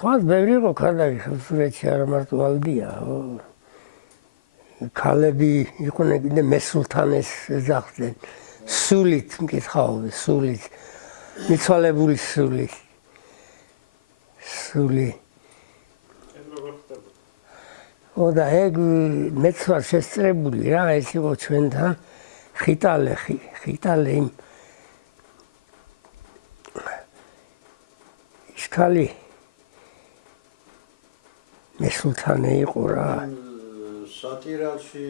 სხვა ბევრი იყო ქანდაკი ხევსურეთში არა მარტო ვალდია. ქალები იყვნენ კიდე მესულთანეს ეძახდნენ. სულით მკითხაობენ, სულით. მიცვალებული სული. და ეგ მეც ვარ შესწრებული რა, ეს იყო ჩვენთან ხიტალე იმ ის ქალი მესულთანე იყო რა. სატირალში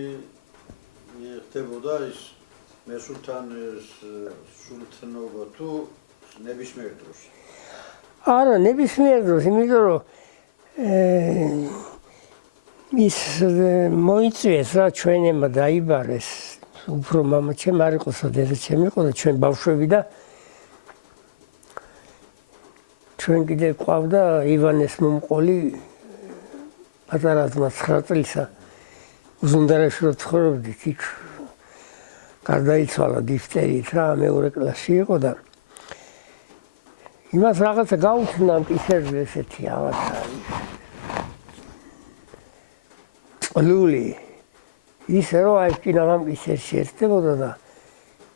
ხდებოდა ის მესულთანის სულთნობა თუ ნებისმიერ დროს? არა, ნებისმიერ დროს, იმიტომ რომ ის მოიწვიეს რა ჩვენებმა დაიბარეს, უფრო მამაჩემ არ იყოსო, დედაჩემ იყო და ჩვენ ბავშვები და ჩვენ კიდე ყავდა ივანეს მომყოლი პატარა ძმა 9 წლისა უზუნდარაში რო ცხოვრობდით იქ გარდაიცვალა დიფტერიით რა მეორე კლასში იყო და იმას რაღაცა გაუჩნდა მკისერზე ესეთი რაღაცა წყლული ისე რომ აი კინაღამკისერში ერთდებოდა და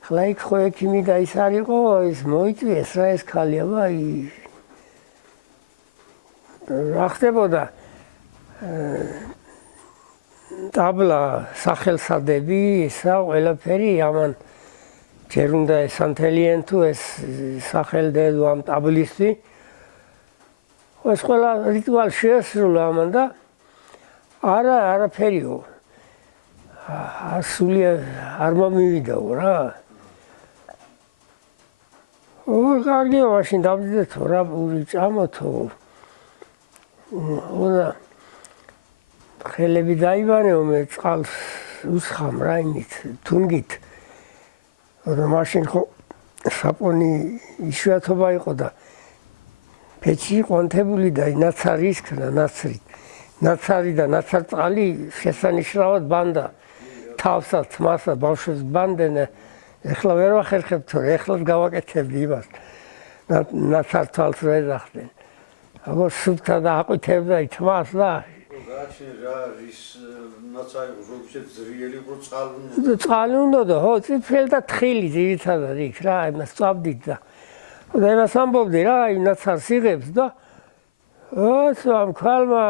ხლა იქ ხო ექიმი და ის არ იყო ის მოიწვიეს რა ეს ქალი აბა რა ხდებოდა ტაბლა სახელსადები ისა ყველაფერი ამან ჯერ უნდა ესანთელიან თუ ეს სახელდედო ამ ტაბლისტი ეს ყველა რიტუალი შეესრულა ამან და არაფერიო სულიერ არ მომივიდაო რა კარგია მაშინ დავდიდეთო რა პური ჭამოთო და ხელები დაიბანეო მე წყალს უსხამ რა იმით თუნგით და მაშინ ხო საპონი იშვიათობა იყო და პეჩი ყონთებული და ნაცარი ისქნა ნაცარი და ნაცარწყალი შესანიშნავად ბანდა თავსა თმასა ბავშვებს ბანდნენ ეხლა ვერ ვახერხებ თორე ეხლა გავაკეთებდი იმას ნაცართვალს ვერ ეძახდნენ აბა სუფთა და აყვითებდა თმას და რა ის ნაცარი ზოგჯერ ძლიერი უფრო წყალი უნდა და ხო წიფელი და თხილი ძირითადად იქ რა იმას წავდით და იმას ამბობდი რა იმ ნაცარს იღებს და ამ ქალმა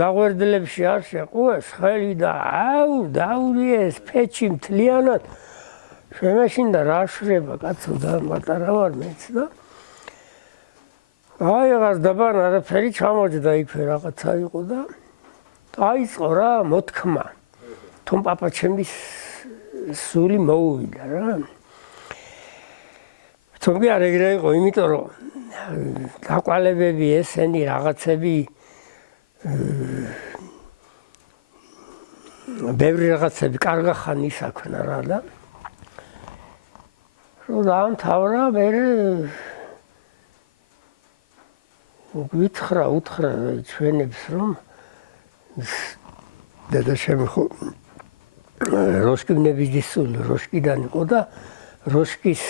ნაღვერდლებში არ შეყუეს ხელი და დაურიეს პეჩი მთლიანად შემეშინდა რა შრება კაცო და მატარა ვარ მეც და აი რაღაც დაბან არაფერი ჩამოჯდა იქვე რაღაცა იყო და დაიწყო რა მოთქმა თუმ პაპაჩემის სული მოუვიდა რა თუმცა არ ეგრე იყო იმიტომ რომ დაკვალებები ესენი რაღაცები ბევრი რაღაცები კარგა ხანი საქმე რა და რომ დაამთავრა მე უთხრა ჩვენებს რომ დედაშემი ხო როშკინების დისული როშკიდან იყო და როშკის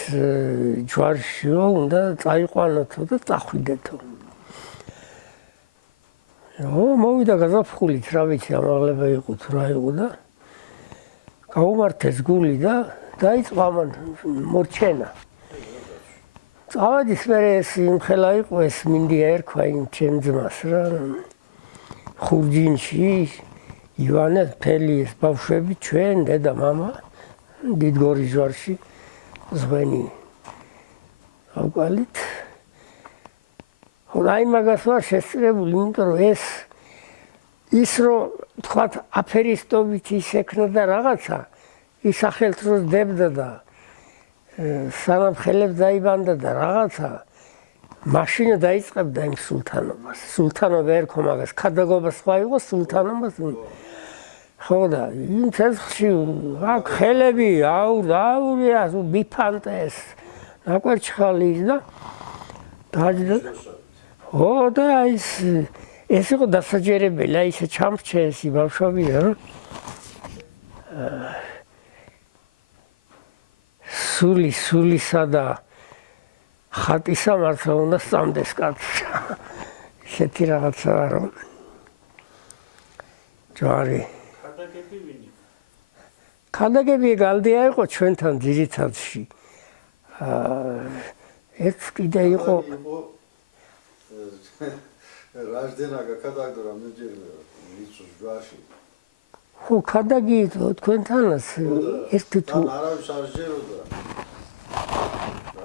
ჯვარშიო უნდა წაიყვანოთო და წახვიდეთო. მოვიდა გაზაფხულით რა ვიცი ამაღლება იყო თუ რა იყო და გაუმართეს გული და დაიწყო ამან მორჩენა. წავედის მე ეს იმხელა იყო ეს მინდია ერქვა იმ ჩემ ძმას რა ხურჯინში ივანე ფელი ეს ბავშვები ჩვენ დედა მამა დიდგორის ჯვარში ზღვენი ავყალით ხო აი მაგას ვარ შესწრებული იმიტომ რომ ის რომ თქვათ აფერისტობით ისექნა და რაღაცა ის სახელს რო დებდა და სანამ ხელებს დაიბანდა და რაღაცა მაშინ დაიწყებდა იმ სულთანობას სულთანობა ერქვა მაგას ქადაგობა სხვა იყო სულთანობას ხო და იმ ცეცხლში აქ ხელები აურიას ბიფანტეს ნაკვერჩხალის და დაჯდა ხო და ეს იყო დასაჯერებელი ისე ჩამრჩეს ბავშვები რა სულისა და ხატისა მართლა უნდა სწამდეს კაცს ისეთი რაღაცაა რომ ჯვარი ქადაგები ვინ იყო? ქადაგები გალდია იყო ჩვენთან ძირითადში. ერთ კიდე იყო რაჟდენაგა ქადაგდრა მეჯერმე ვიცოს ჯვარში. ხო ქადაგი თქვენთანაც ერთი თუ არავის არ შეეროდა.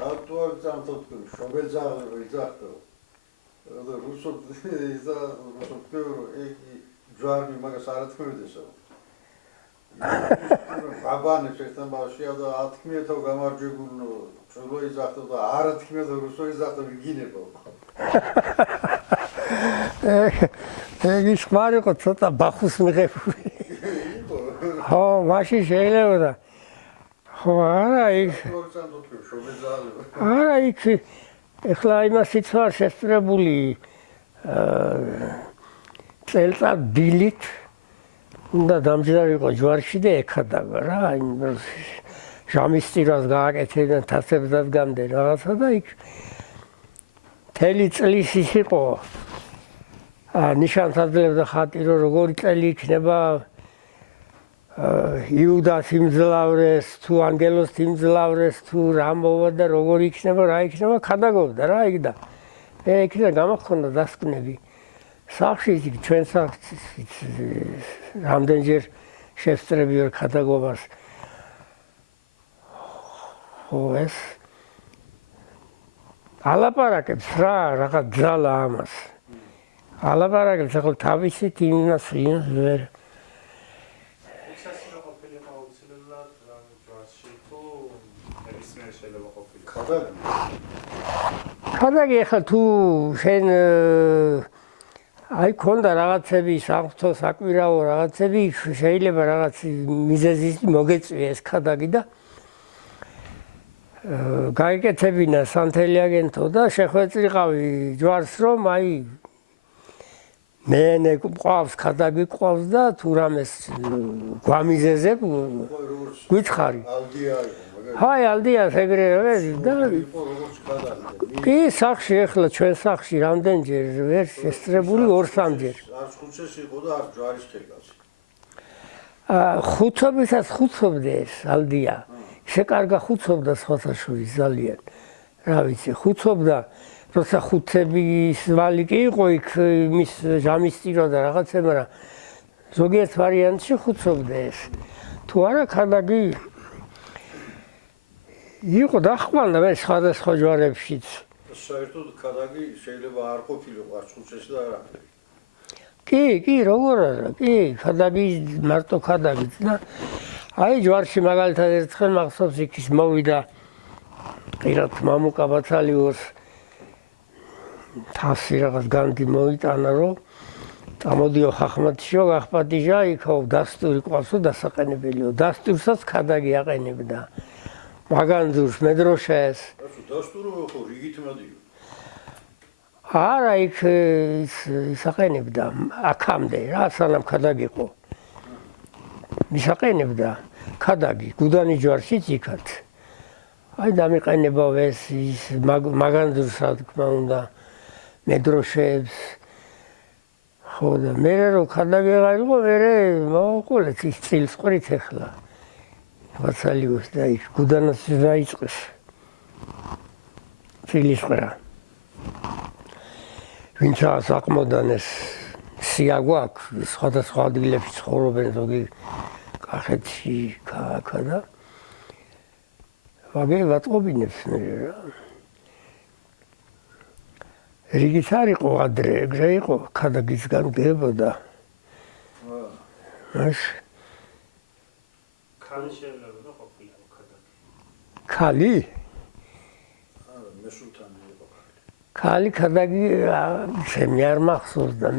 რატო არ წამთოთ შობელ ძაღლი იძახტო. და რუსო ისა რუსო კი ჯვარი მაგას არ თქმედესო. ბაბანი შეერთდა ბავშვია და ათქმეთო გამარჯვებულნო ჩულო იძახტო და არ ათქმეთო რუსო იძახტო გიგინებო. ეგ ის ხმარ იყო ცოტა ბახუს მიღებული. ხო, მაშინ შეიძლება. ხო, არა იქ. არა იქ ეხლა იმასიც ვარ შესწრებული წელწად დილით უნდა დამჯდარიყო ჯვარში და ეკადაგა რა ჟამის წირას გააკეთებდნენ თასებს დადგამდნენ რაღაცა და იქ მთელი წლის ის იყო ნიშანს აძლევდა ხატი რომ როგორი წელი იქნება იუდას იმძლავრეს თუ ანგელოს იმძლავრეს თუ რა მოვა და როგორი იქნება რა იქნება ქადაგობდა რა იქ და მე იქიდან გამახონდა დასკვნები სახში ჩვენ სახში რამდენჯერ შესწრები ვარ ქადაგობას ხო ეს ალაპარაკებს რა რაღაც ძალა ამას ალაპარაკებს ახლა თავისით იმას ვერ ქადაგი ახლა თუ შენ აი ქონდა რაღაცები სამღვთო საკვირაო რაღაცები შეიძლება რაღაც მიზეზის მოგეწვია ეს ქადაგი და გაიკეთებინა სანთელი აგენტო და შეხვეწრიყავი ჯვარს რომ აი მე ყავს ქადაგი ყავს და თუ რამეს გვამიზეზებ გვიცხარი ჰაი ალდიას ეგრე და კი სახში ახლა ჩვენ სახში რამდენჯერ ვერ შესწრებული 2-3ჯერ არც ხუცეს იყო და არც ჯვარის თელკაცი ხუთობითაც ხუცობდა ეს ალდია შეკარგა ხუცობდა სხვათაშორის ძალიან რა ვიცი ხუცობდა როცა ხუთების ვალი კი იყო იქ მის ჟამის წირო და რაღაცა მაგრამ ზოგიერთ ვარიანტში ხუცობდა ეს თუ არა ქადაგი იყო დახმალდა მე სხვადასხვა ჯვარებშიც. საერთოდ ქადაგი შეიძლება არ ყოფილიყო არც ხუცესი და არა. კი, როგორ არა, კი, ქადაგი მარტო ქადაგიც და აი ჯვარში მაგალითად ერთხელ მახსოვს იქ ის მოვიდა პირად მამუკა ბაცალიოს თასი რაღაც განდი მოიტანა რომ წამოდიო ხახმათშიო გახპატიჟა იქო დასტური ყავსო დასაყენებელიო დასტურსაც ქადაგი აყენებდა. მაგანძურს მედროშეს დასტურო ხო რიგით მოდიო არა იქ ისაყენებდა აქამდე რა სანამ ქადაგიყო ისაყენებდა ქადაგი გუდანი ჯვარშიც იქათ აი დამიყენება ეს ის მაგანძურს რა თქმა უნდა მედროშებს ხო და მე რო ქადაგი აღარიყო მე მოყოლეთ ის წილს ყრით ახლა ბაცალიოს და იქ გუდანას დაიწყეს წილის ყრა ვინც საკმოდან ეს სია გვაქვს სხვადასხვა ადგილებში ცხოვრობენ ზოგი კახეთში ქააქა და ვაგე ვატყობინებს მე რა რიგით არ იყო ადრე ეგრე იყო ქადაგისგან დებოდა მაშინ ქალი შეიძლება და ყოფილიყო ქადაგი. ქალი? მესულთანი იყო ქალი. ქალი ქადაგი შემი არ მახსოვს და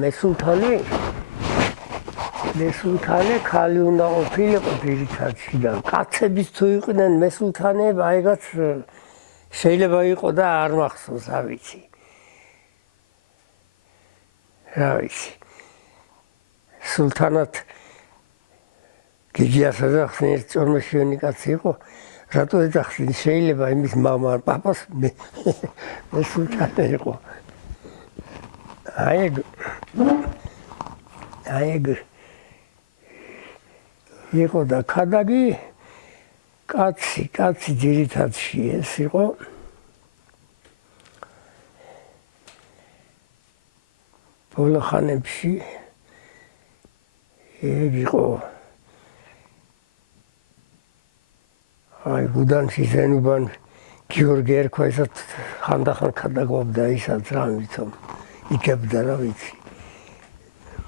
მესულთანი ქალი უნდა ყოფილიყო ძირითადში და კაცების თუ იყვნენ მესულთანები აიგაც შეიძლება იყო და არ მახსოვს რა ვიცი. რა ვიცი. სულთანად გიგიასა და ხნით ჭორმეშიანი კაცი იყო. რატო ეძახსინ შეიძლება იმის მამა პაპას მე სულთანი იყო. ეგ იყო და ქადაგი კაცი ძირითადში ეს იყო ბოლო ხანებში ეგ იყო აი გუდანში ზენუბან გიორგი ერქვა ისაც ხანდახან ქადაგობდა ისაც რა ვიცი იგებდა რა ვიცი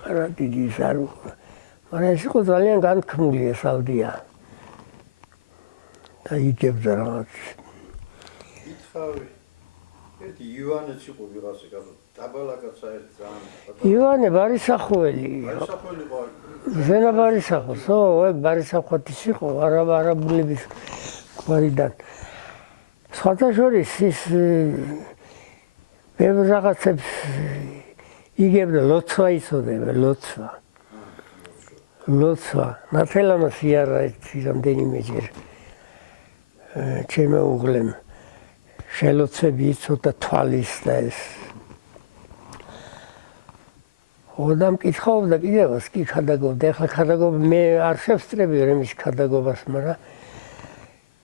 მაგრამ დიდი ის არ მაგრამ ეს იყო ძალიან განთქმული ეს ალდია და იგებდა რაღაც ითხოვი ერთი ივანეც იყო ვიღაცა კაცო დაბალაკაცა ერთ ძალიან ივანე ბარისახველი ბარისახველი ყო ზენა ბარისახოსო ეგ ბარისახვათის იყო არაბულების გვარიდან სხვათა შორის ის ბევრ რაღაცებს იგებდა ლოცვა იცოდება ლოცვა ნათელამას იარა ერთი რამდენიმეჯერ ჩემო უღლემ შელოცები იცოდა თვალის და ეს ოდამ მკითხაობდა კიდევაც კი ქადაგობდა ეხლა ქადაგობა მე არ შევსწრები რემის ქადაგობას მაგრამ